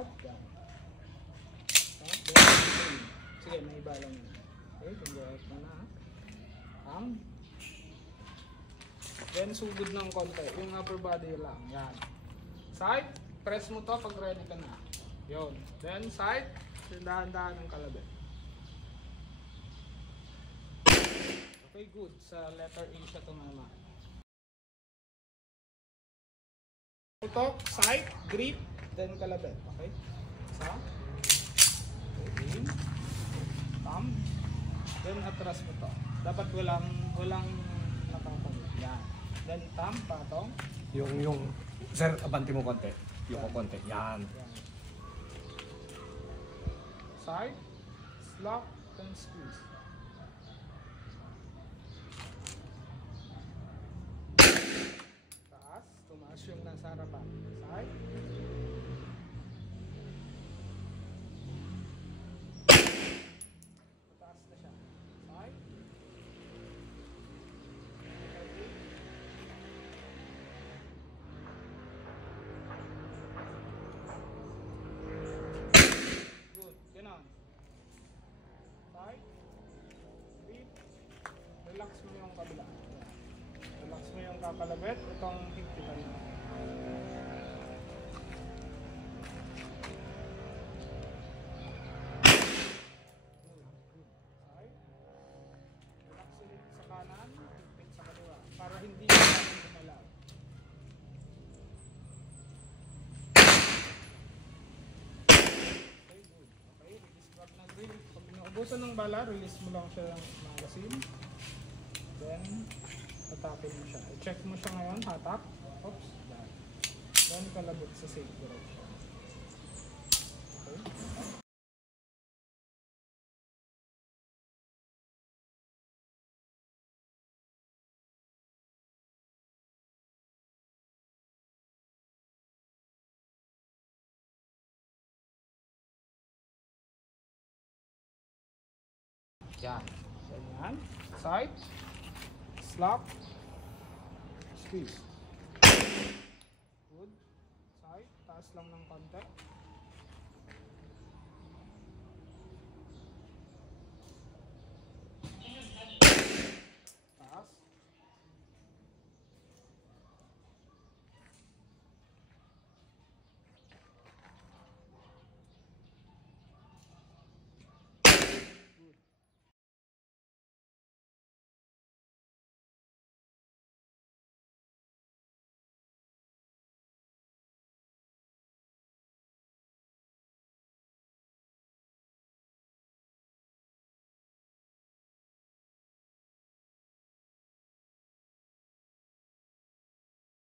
out. Yan. Then, sige, may iba lang yun. Okay, finger out mo na. Then, sugod ng konti. Yung upper body lang. Yan. Side, press mo to pag ready ka na. Yun. Then, side, dahan-dahan ng kalabit. Okay, good. Sa letter A siya ito mama. Ito, side, grip, then kalabit. Okay? Isa. Okay. Thumb. Then, atras mo to. Dapat walang nakakabit. Yan. Then, thumb, patong. Yung sir, abanti mo konti. Yung konti. Yan. Side, slap, then squeeze. Taas, tumaas yung nasa harapan. Side. Taas na siya. Side. Good. Ganon. Side. Grip. Relax mo yung kabila. Relax mo yung kakalabit. Itong higpitan mo. Side. Relax ulit sa kanan. Higpit sa kaliwa. Para hindi natin gumalaw. Okay, good. Okay, release back na drill. Pag naubusan ng bala, release mo lang siya ng magazine. Then, hatapin mo siya. I-check mo siya ngayon, hatak. Oops, yan. Then, kalabot sa safe direction. Okay. Yan. Ganyan. Side. Slap. Squeeze. Good. Side. Taas lang ng konti.